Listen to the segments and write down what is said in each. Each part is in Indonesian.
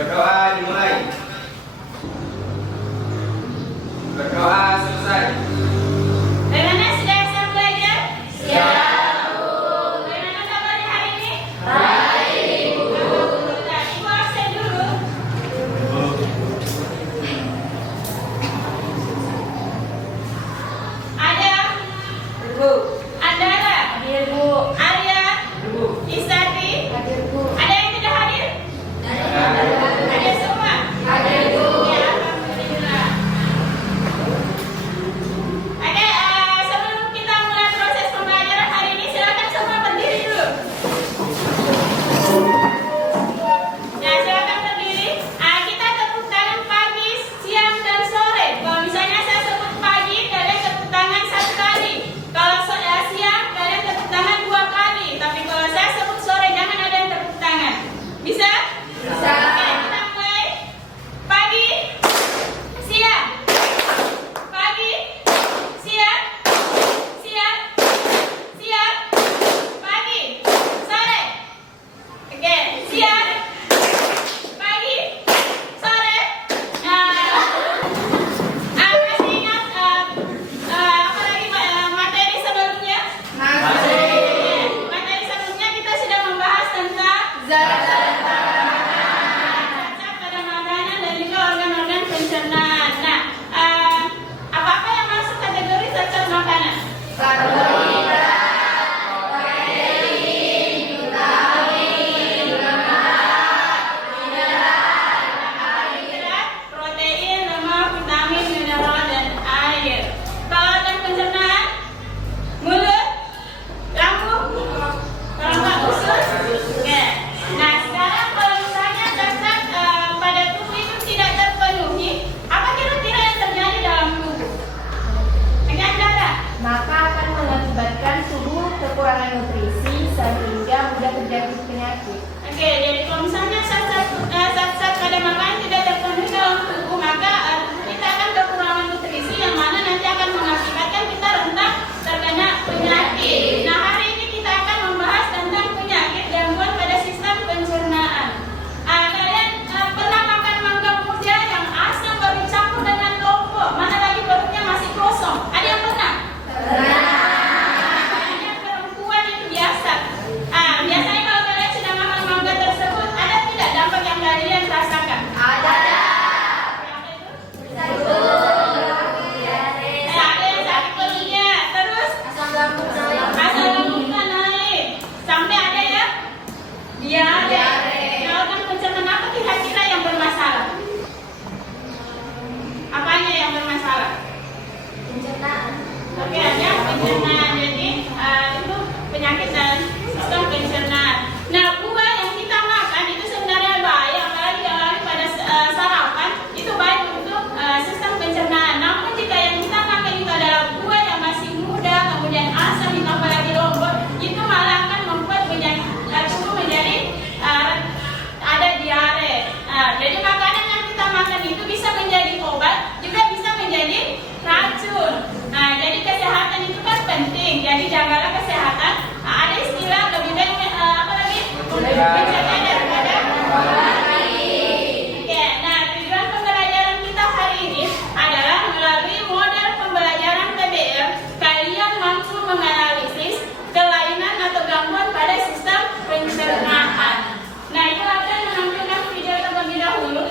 Berdoa dimulai. Berdoa selesai. Bagaimana sudah siap belajar? Siap. Bagaimana kabarnya hari ini? Baik, Bu. Nah, Ibu absen dulu. Ada Bu. Andara, Hadir, Bu. Arya, Istati. Hadir, Bu. Ada yang tidak hadir? Ada semua? Hadir, Bu. Ya, alhamdulillah. Oke, sebelum kita mulai proses pembelajaran hari ini, silakan semua berdiri dulu. Nah, silakan berdiri. Kita tepuk tangan pagi, siang, dan sore. Kalau misalnya saya sebut pagi, kalian tepuk tangan 1 kali. Kalau siang, kalian tepuk tangan 2 kali. Tapi kalau saya sebut sore, jangan ada yang tepuk tangan. Bisa? Bisa. Oke, kita mulai. Pagi, siang, pagi, siang, siang, siang, pagi, sore. Oke, siang, pagi, sore. Masih ingat apa lagi materi sebelumnya? Materi sebelumnya kita sudah membahas tentang zat-zat pada makanan dan juga organ-organ pencernaan. Nah, apa-apa yang masuk kategori zat-zat makanan? Karbohidrat, protein, lemak, vitamin, mineral, dan air. Kalau organ pencernaan, mulut, lambung, rongga usus. Oke. Nah, sekarang kalau misalnya zat-zat pada tubuh itu tidak terpenuhi, apa kira-kira yang terjadi dalam tubuh? Oke, Andara. Maka akan mengakibatkan tubuh kekurangan nutrisi sehingga mudah terjadi penyakit. Oke, jadi kalau misalnya zat-zat pada makanan tidak terpenuhi dalam tubuh, maka tubuh kita akan kekurangan nutrisi yang mana nanti akan mengakibatkan kita rentan terkena penyakit. Nah, hari ini kita akan membahas tentang penyakit gangguan pada sistem pencernaan. Kalian pernah makan mangga muda yang asam baru campur dengan lombok? Mana lagi perutnya masih kosong? Ada yang pernah? Banyak perempuan itu biasa. Biasanya kalau kalian sudah makan mangga tersebut, ada tidak dampak yang kalian rasakan? Ada. Apa itu? Ada yang sakit perutnya, terus Asam lambung naik. asam lambungnya naik, sampai ada ya diare. Nah, organ pencernaan apa kira-kira yang bermasalah? Apanya yang bermasalah? Pencernaan. Oke, ada pencernaan. Jadi itu penyakit dan sistem pencernaan. Nah, buah yang kita makan itu sebenarnya baik, apalagi diawali pada sarapan, itu baik untuk sistem pencernaan. Namun jika yang kita makan itu adalah buah yang masih muda, kemudian asam ditambah lagi lombok, itu malah akan membuat tubuh menjadi ada diare. Jadi makanan yang kita makan itu bisa menjadi obat, juga bisa menjadi racun. Jadi kesehatan itu kan penting. Jadi jagalah kesehatan. Ada istilah lebih baik apa lagi? Mencegah daripada mengobati. Oke, nah tujuan pembelajaran kita hari ini adalah melalui model pembelajaran PBL, kalian mampu menganalisis kelainan atau gangguan pada sistem pencernaan. Nah, itu akan menampilkan video terlebih dahulu.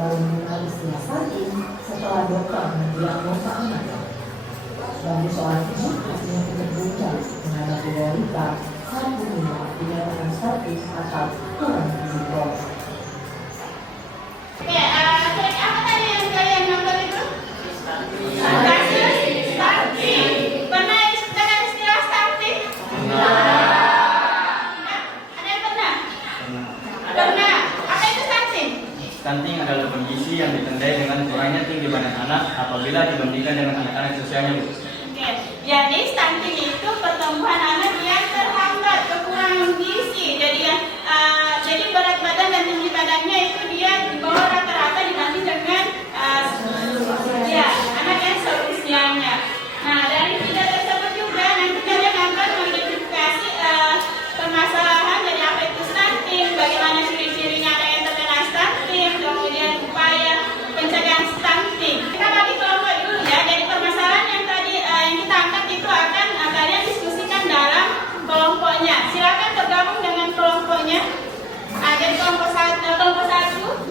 baru mengenali siasatin setelah dokter mendiagnosa anak. Bagi seorang ibu, hasilnya terbuka menghadapi wanita saat dunia dinyatakan status atau kurang gizi. Oke, Stunting adalah kondisi yang ditandai dengan kurangnya tinggi badan anak apabila dibandingkan dengan anak-anak seusianya, Bu. Oke, jadi stunting itu pertumbuhan anak yang terhambat, kekurangan gizi. Jadi berat badan dan tinggi badannya itu dia di bawah rata-rata dibanding dengan anak yang seusianya. Nah, dari tiga tersebut juga nanti kalian akan mengidentifikasi permasalahan dari apa itu stunting, bagaimana ciri-cirinya anak yang terkena stunting, kemudian upaya pencegahan stunting. Kita bagi kelompok dulu ya. Jadi permasalahan yang tadi yang kita angkat itu akan kalian diskusikan dalam kelompoknya. Silakan bergabung dengan kelompoknya. Jadi kelompok 1,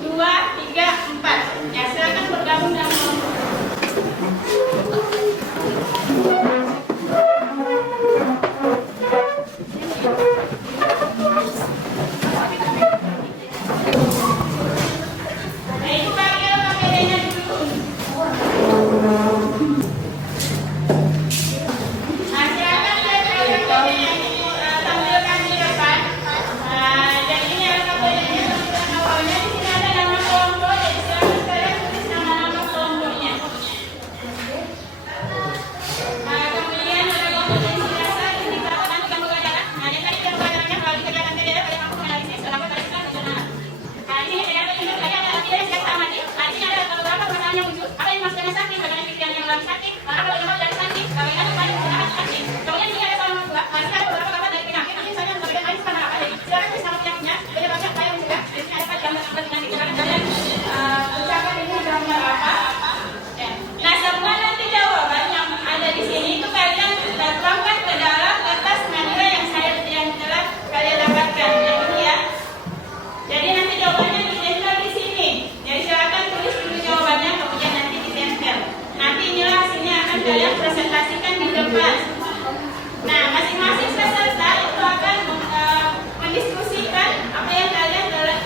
2, 3, 4. Ya, silakan bergabung dengan kelompok. Nah, itu panggil kameranya dulu. Nah, silakan lihat kameranya tampilkan di depan. Jadi ini ada kameranya, tampilkan awalnya. Di sini ada nama kelompok, jadi silakan kalian tulis nama-nama kelompoknya. Kemudian ada kelompok yang biasa, indikator dan tukang pelajaran. Nah, jadi tadi kita pelajarannya kalau dikerjakan beda, kalian mampu menganalisis kenapa tadi kita benar. Nah, ini ada tunjuk lagi ada tidak yang kita amati. Nah, di sini ada beberapa pertanyaan yang muncul. Apa yang masukkan sakit? Bagaimana pikiran yang lebih sakit? Apa yang dari sakit? Bagaimana upaya pencegahan sakit? Kemudian ini ada soal dua. Nah, ini ada beberapa kabar dari penyakit. Nanti saya akan berikan lagi karena apa? Silakan bersama penyakitnya. Penyebabnya upaya mencegah. Di sini ada gambar-gambar penyakit. Silakan kalian ucapkan ini gambar apa? Ya. Nah, semua nanti jawaban yang ada di sini itu kalian tuangkan ke dalam kertas manila yang telah kalian dapatkan. Ini ya. Jadi nanti jawabannya ditempel di sini. Jadi silakan tulis dulu jawabannya, kemudian nanti ditempel. Nanti inilah hasilnya akan kalian presentasikan di depan. Nah, masing-masing peserta itu akan mendiskusikan apa yang kalian telah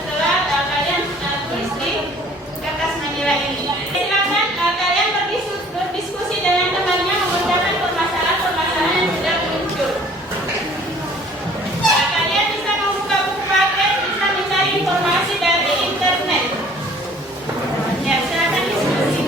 kalian tulis di kertas manila ini. Silakan kalian berdiskusi dengan temannya mengerjakan permasalahan-permasalahan yang sudah muncul. Nah, kalian bisa membuka buku paket, bisa mencari informasi dari internet. Ya, silakan diskusi.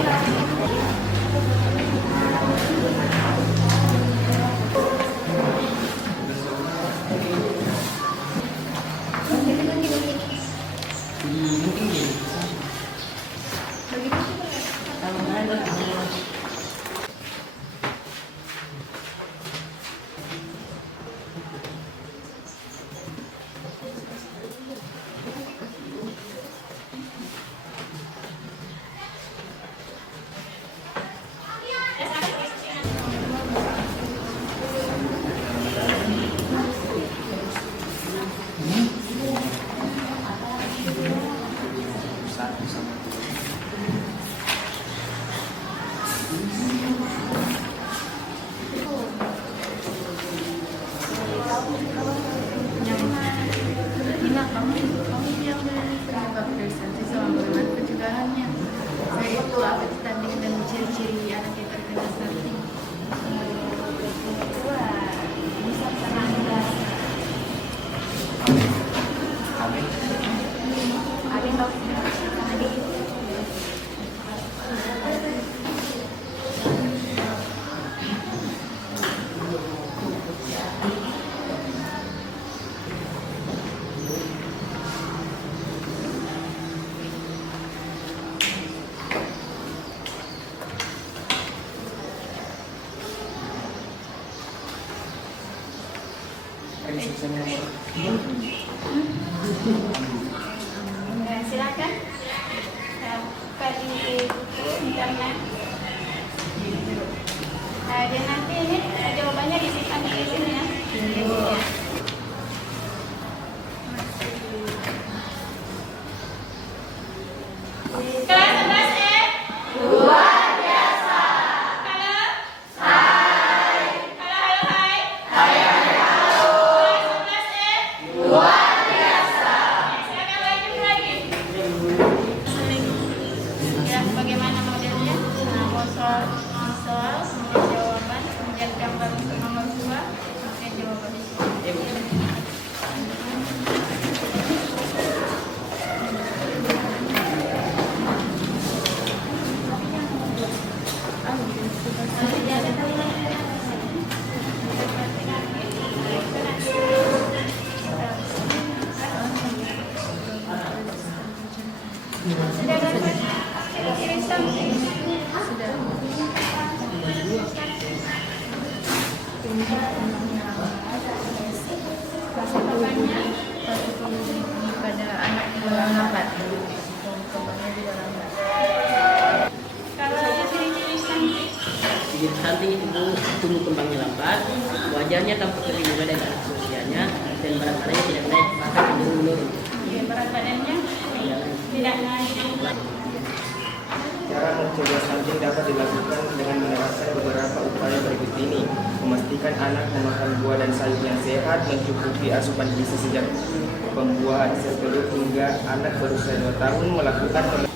Silakan buka di buku internet. Dan nanti ini jawabannya disimpan di sini ya. Kelas 11 luar biasa. Halo. Hai. Halo hai. Hai. Halo. Kelas 11 luar biasa. Silakan lanjut lagi. Ya, bagaimana modelnya? Soal, kemudian jawaban, kemudian gambar untuk nomor 2, kemudian jawaban. Sudah dapat iris samping? Pasangannya Pada anak yang lambat. kalau ciri-ciri stunting Ciri stunting itu tumbuh kembangnya lambat, wajahnya tampak lebih muda dari anak usianya, dan berat badannya tidak naik bahkan cenderung menurun. ya, berat badannya tidak naik. Cara mencegah stunting dapat dilakukan dengan menerapkan beberapa upaya berikut ini. Memastikan anak memakan buah dan sayur yang sehat, mencukupi asupan gizi sejak pembuahan sebelum hingga anak berusia 2 tahun melakukan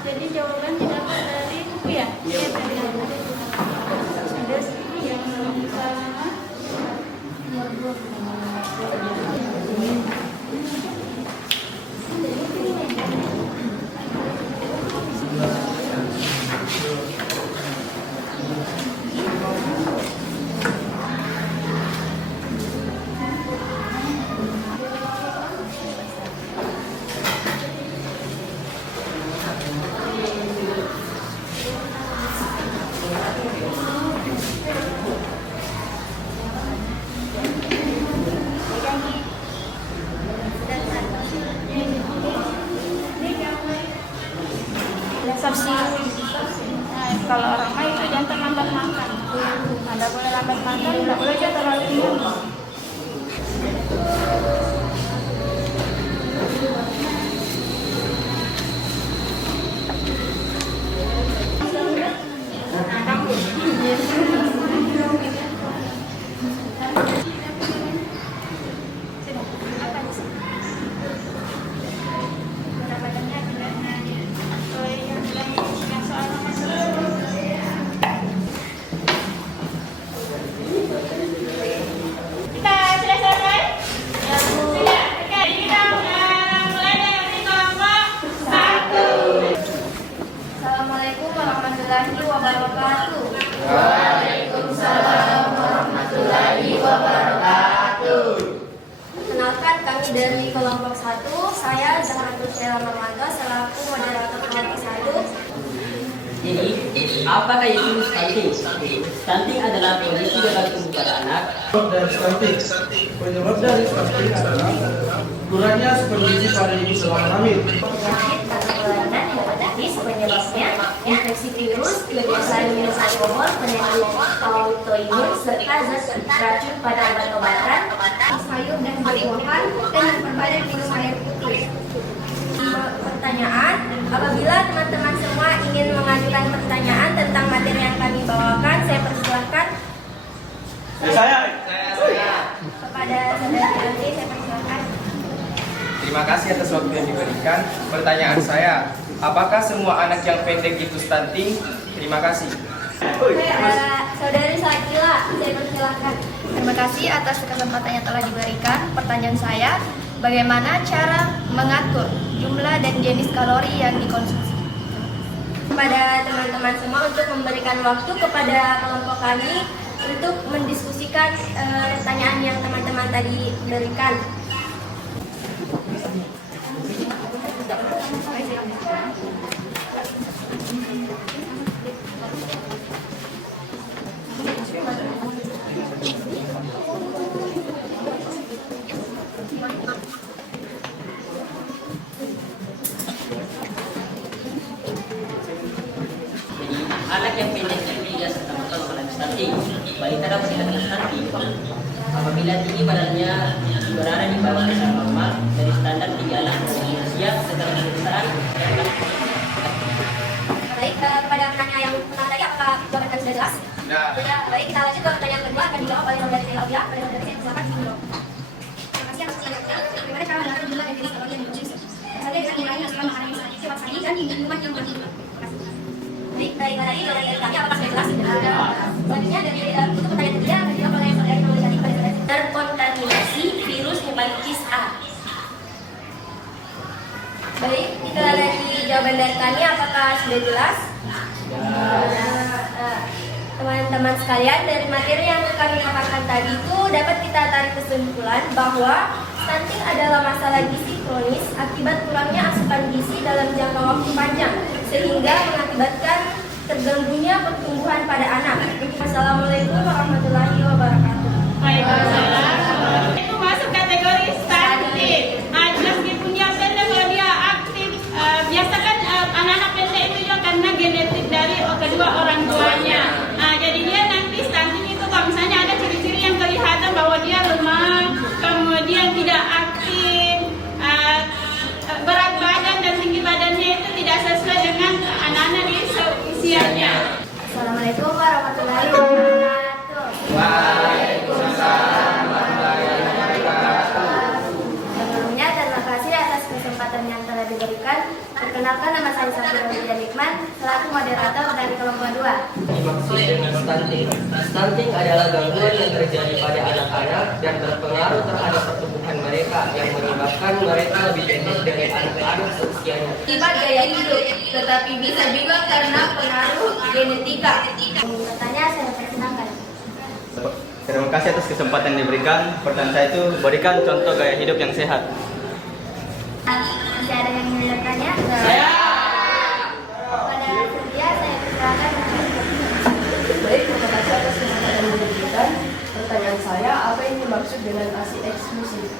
Jadi jawaban didapat dari buku ya? Iya. Ada yang sama. Nah, kalau orang mah itu jangan terlambat makan. Anda boleh lambat makan, tidak boleh juga terlalu tinggi. Kita sudah selesai? Ya, Bu. Sudah. Oke, kita mulai dari kelompok 1. Assalamualaikum warahmatullahi wabarakatuh. Waalaikumsalam warahmatullahi wabarakatuh. Kenalkan, kami dari kelompok 1. Saya Zahratul Sheila Marwanto selaku moderator kelompok 1. Jadi, apakah itu stunting? Stunting adalah kondisi dalam tubuh pada anak Penyebab dari stunting adalah kurangnya asupan gizi pada ibu selama hamil. Penyakit atau kelainan hepatitis penyebabnya infeksi virus, kebiasaan minum alkohol, penyakit autoimun, serta zat racun pada obat-obatan, sayur dan buah-buahan, dan memperbanyak minum air putih. Pertanyaan, apabila teman-teman semua ingin mengajukan pertanyaan tentang materi yang kami bawakan, saya persilahkan Saya. kepada saudara Andri, saya persilahkan. Terima kasih atas waktu yang diberikan. Pertanyaan saya, apakah semua anak yang pendek itu stunting? Terima kasih. Saudari Sakila, saya persilahkan. Terima kasih atas kesempatan yang telah diberikan. Pertanyaan saya, bagaimana cara mengatur jumlah dan jenis kalori yang dikonsumsi? Kepada teman-teman semua untuk memberikan waktu kepada kelompok kami untuk mendiskusikan pertanyaan yang teman-teman tadi berikan. Jadi, anak yang pendek itu tidak serta-merta mengalami stunting. Balita dapat dikatakan stunting apabila tinggi badannya berada di bawah dasar normal dari standar tinggi anak dari usia setelah pemeriksaan. Baik, kepada pertanyaan yang pertama tadi, apakah jawaban sudah jelas? Sudah. Sudah. Baik, kita lanjut ke pertanyaan kedua, akan dijawab oleh saudari Telavia. Oleh saudari saya silakan dulu. Terima kasih atas pertanyaannya. Bagaimana cara mengatur jumlah dan jenis kalori yang dikonsumsi? Saja dengan mengurangi asupan makanan yang sangat sehat dan minuman yang bergizi. Terima kasih. Baik, lagi jawaban dari kami apakah sudah jelas? Selanjutnya dari untuk pertanyaan ketiga, menjawab oleh saudari penulis tadi pada saudari. Terkontaminasi virus hepatitis A. Baik, itulah lagi jawaban dari kami apakah sudah jelas? Teman-teman sekalian, dari materi yang kami paparkan tadi itu dapat kita tarik kesimpulan bahwa stunting adalah masalah gizi kronis akibat kurangnya asupan gizi dalam jangka waktu panjang sehingga mengakibatkan terganggunya pertumbuhan pada anak. Wassalamualaikum warahmatullahi wabarakatuh. Waalaikumsalam. Itu masuk kategori stunting. Meskipun dia pendek, kalau dia aktif, biasakan anak-anak pendek itu juga karena genetik dari kedua orang tuanya. Jadi dia nanti stunting itu kalau misalnya ada ciri-ciri yang kelihatan bahwa dia lemah, kemudian tidak aktif, berat badan dan tinggi badannya itu tidak sesuai dengan anak-anak di usianya. Assalamualaikum warahmatullahi wabarakatuh. Waalaikumsalam warahmatullahi wabarakatuh. Sebelumnya terima kasih atas kesempatan yang telah diberikan. Perkenalkan, nama saya Safira Widya Nikman selaku moderator dari kelompok 2. Dimaksud dengan stunting. Stunting adalah gangguan yang terjadi pada anak-anak dan berpengaruh terhadap pertumbuhan mereka yang menyebabkan mereka lebih pendek dari anak-anak seusianya. Akibat gaya hidup, tetapi bisa juga karena pengaruh genetika. Bertanya saya perkenalkan. Terima kasih atas kesempatan yang diberikan. Pertanyaan saya itu, berikan contoh gaya hidup yang sehat. Masih ada yang ingin bertanya? Saya. Pada sedia saya persilakan. Baik, terima kasih atas kesempatan yang diberikan. Pertanyaan saya, apa yang dimaksud dengan ASI eksklusif?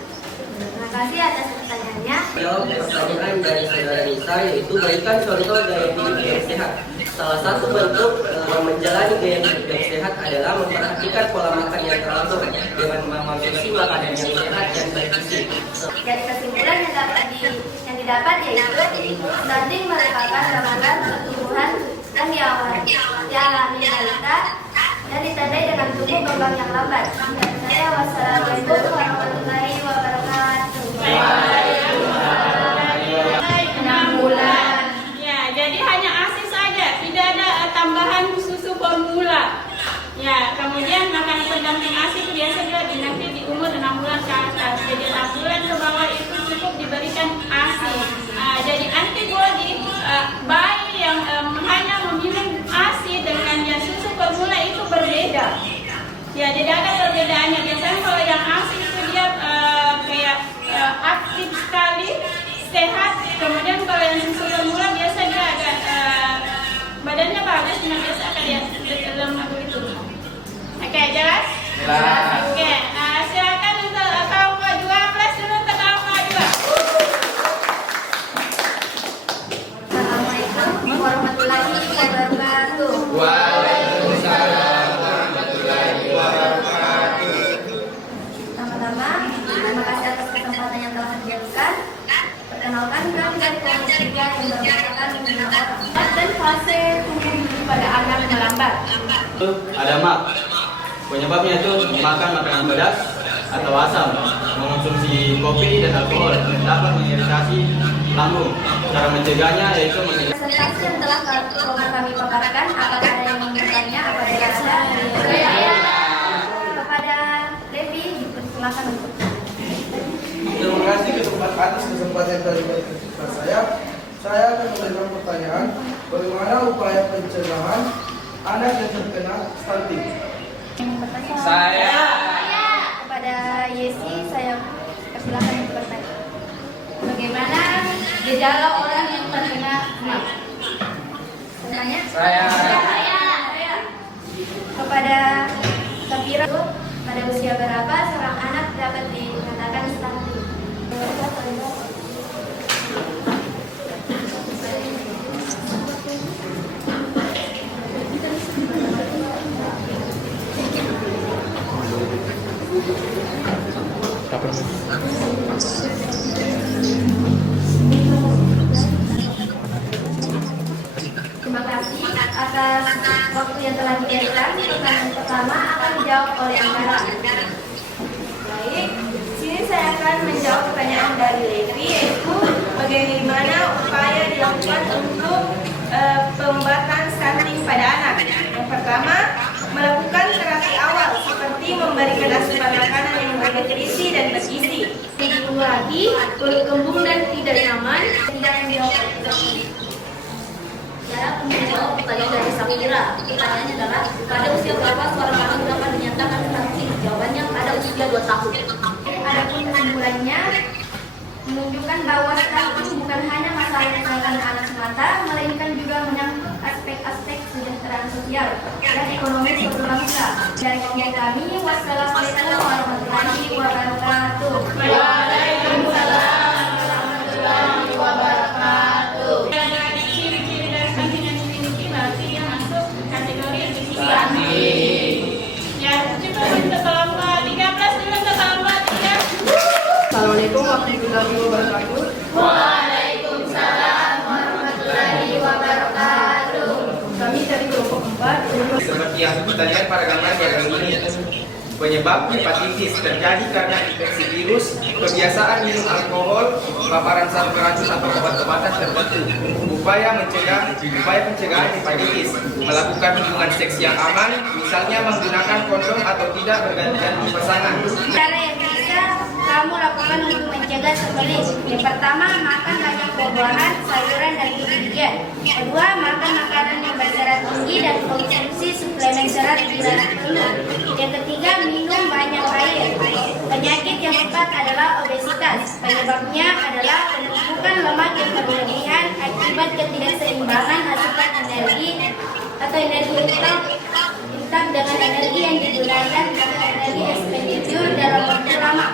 Terima kasih atas pertanyaannya. Jawab pertanyaan dari saudara Nisa, yaitu berikan contoh gaya hidup yang sehat. Salah satu bentuk menjalani gaya hidup yang sehat adalah memperhatikan pola makan yang teratur dengan mengonsumsi makanan yang sehat dan bergizi. Dari kesimpulan yang didapat yaitu stunting merupakan gangguan pertumbuhan yang dialami balita dan ditandai dengan tumbuh kembang yang lambat. Saya wassalamualaikum warahmatullahi wabarakatuh. 6 bulan. Ya, jadi hanya ASI saja, tidak ada tambahan susu formula. Ya, kemudian makanan pendamping ASI itu biasa juga nanti di umur 6 bulan ke atas. Jadi 6 bulan ke bawah itu cukup diberikan ASI. Jadi antibodi bayi yang hanya meminum ASI dengan yang susu formula itu berbeda. Ya, jadi ada perbedaannya. Biasanya kalau yang ASI itu dia kayak aktif sekali, sehat. Kemudian kalau yang susu formula biasa dia agak badannya bagus, cuma biasa kayak lemah begitu. Oke, jelas? Jelas. Oke, silakan untuk kelompok 12 dulu untuk kelompok 2. Assalamualaikum warahmatullahi wabarakatuh. Waalaikumsalam warahmatullahi wabarakatuh. Pertama-tama, terima kasih atas kesempatan yang telah diberikan. Perkenalkan, kami dari kelompok 3 yang merupakan 5 orang. Dan fase tumbuh gizi pada anak melambat. Ada MAP. Penyebabnya itu makan makanan pedas atau asam, mengonsumsi kopi dan alkohol dapat mengiritasi lambung. Cara mencegahnya yaitu Presentasi yang telah kami paparkan, apakah ada yang mau bertanya? Apabila ada, kepada Devi, dipersilakan untuk. Terima kasih atas kesempatan yang tadi diberikan saya. Saya akan memberikan pertanyaan, bagaimana upaya pencegahan anak yang terkena stunting? Saya. Kepada Yesi, saya persilakan untuk bertanya. Bagaimana gejala orang yang terkena MAP? Bertanya? Saya. Kepada Safira, pada usia berapa seorang anak dapat dikatakan stunting? Terima kasih atas waktu yang telah diberikan. Pertanyaan pertama akan dijawab oleh Anggara. Baik, sini saya akan menjawab pertanyaan dari Levi, yaitu bagaimana upaya dilakukan untuk pengobatan stunting pada anak. Yang pertama, melakukan terapi awal seperti memberikan asupan makanan yang bernutrisi dan bergizi. Tidak lagi, perut kembung dan tidak nyaman, tidak menjawab. Cara menjawab pertanyaan dari Safira. Pertanyaannya adalah, pada usia berapa seorang anak dapat dinyatakan stunting? Jawabannya pada usia 2 tahun. Adapun kesimpulannya menunjukkan bahwa stunting bukan hanya masalah kesehatan anak semata, melainkan juga menyangkut aspek-aspek kesejahteraan sosial dan ekonomi suatu bangsa. Dan kami, wassalamualaikum warahmatullahi wabarakatuh. Waalaikumsalam warahmatullahi wabarakatuh. Ciri-ciri dari stunting yang dimiliki berarti dia masuk kategori stunting. Ya, coba minta tolong Pak. 13 dulu minta tolong Pak. Assalamualaikum warahmatullahi wabarakatuh. Waalaikumsalam warahmatullahi wabarakatuh. Kami dari kelompok 4. Seperti yang kita lihat pada gambar belakang ini, penyebab hepatitis terjadi karena infeksi virus, kebiasaan minum alkohol, paparan zat beracun atau obat-obatan tertentu. Upaya pencegahan hepatitis, melakukan hubungan seks yang aman, misalnya menggunakan kondom atau tidak berganti-ganti pasangan. Cara yang bisa kamu lakukan untuk mencegah seperti yang pertama, makan banyak buah-buahan, sayuran, dan biji-bijian. Kedua, makan makanan yang berserat tinggi dan konsumsi suplemen serat bila perlu. Yang ketiga, minum banyak air. Penyakit yang keempat adalah obesitas. Penyebabnya adalah penumpukan lemak yang berlebihan akibat ketidakseimbangan asupan energi atau energi intag dengan energi yang digunakan atau energi ekspenditur dalam waktu lama.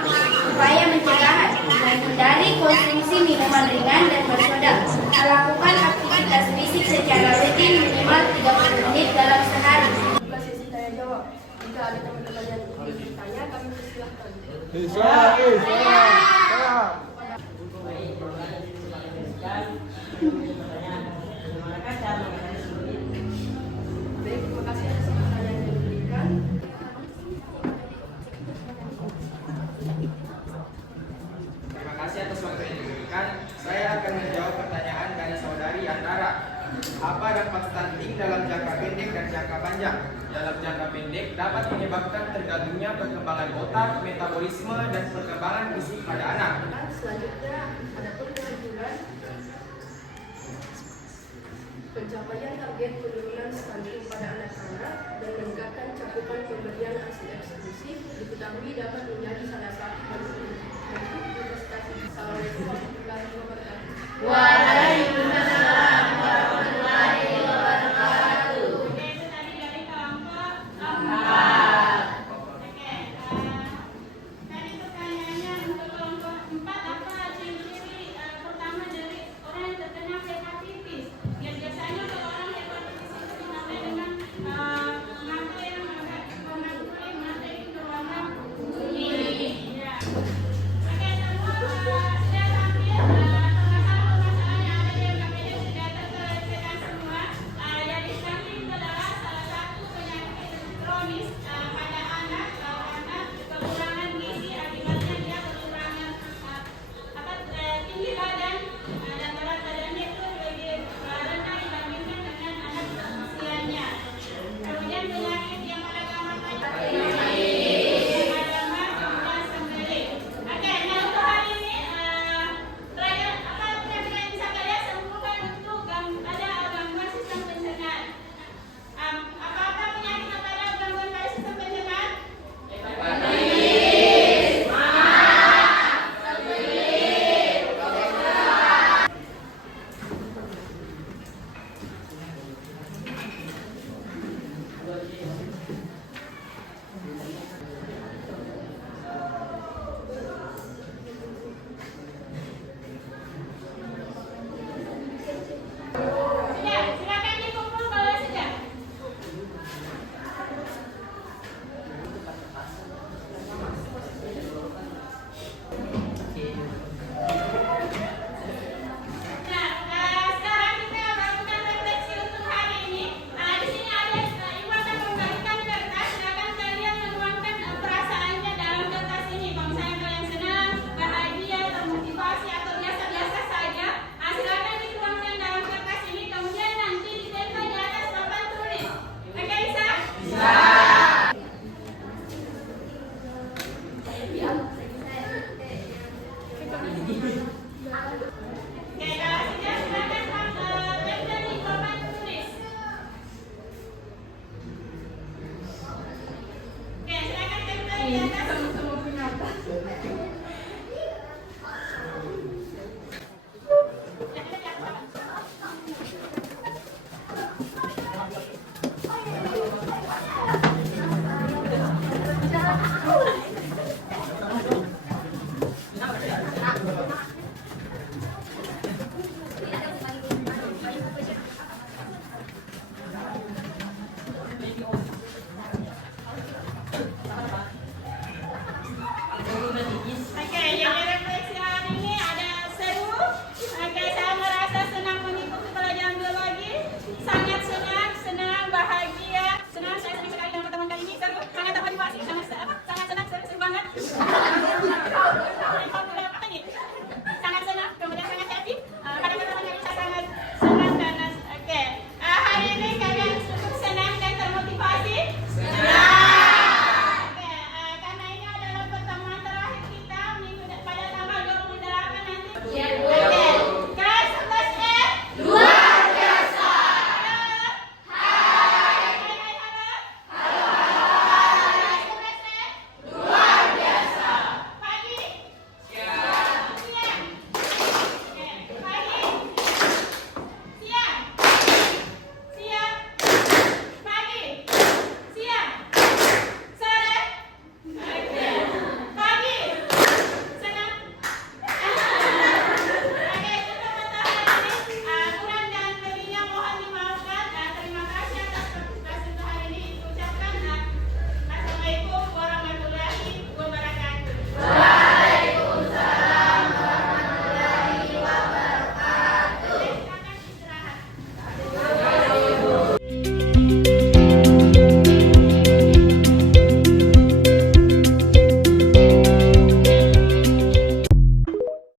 Upaya pencegahan, menghindari konsumsi minuman ringan dan bersoda. Melakukan aktivitas fisik secara rutin minimal 30 menit dalam sehari. Buka sesi tanya jawab. Jika ada teman-teman yang ingin bertanya, kami persilahkan. Baik, terima kasih atas pertanyaan yang diberikan. Terima kasih atas waktu yang diberikan. Saya akan menjawab pertanyaan dari saudari Antara. Apa dampak stunting dalam jangka pendek dan jangka panjang? Dalam jangka pendek dapat menyebabkan terganggunya perkembangan otak, metabolisme, dan perkembangan fisik pada anak. Selanjutnya, ada kesimpulan pencapaian target penurunan stunting pada anak-anak dan meningkatkan cakupan pemberian ASI eksklusif diketahui dapat menjadi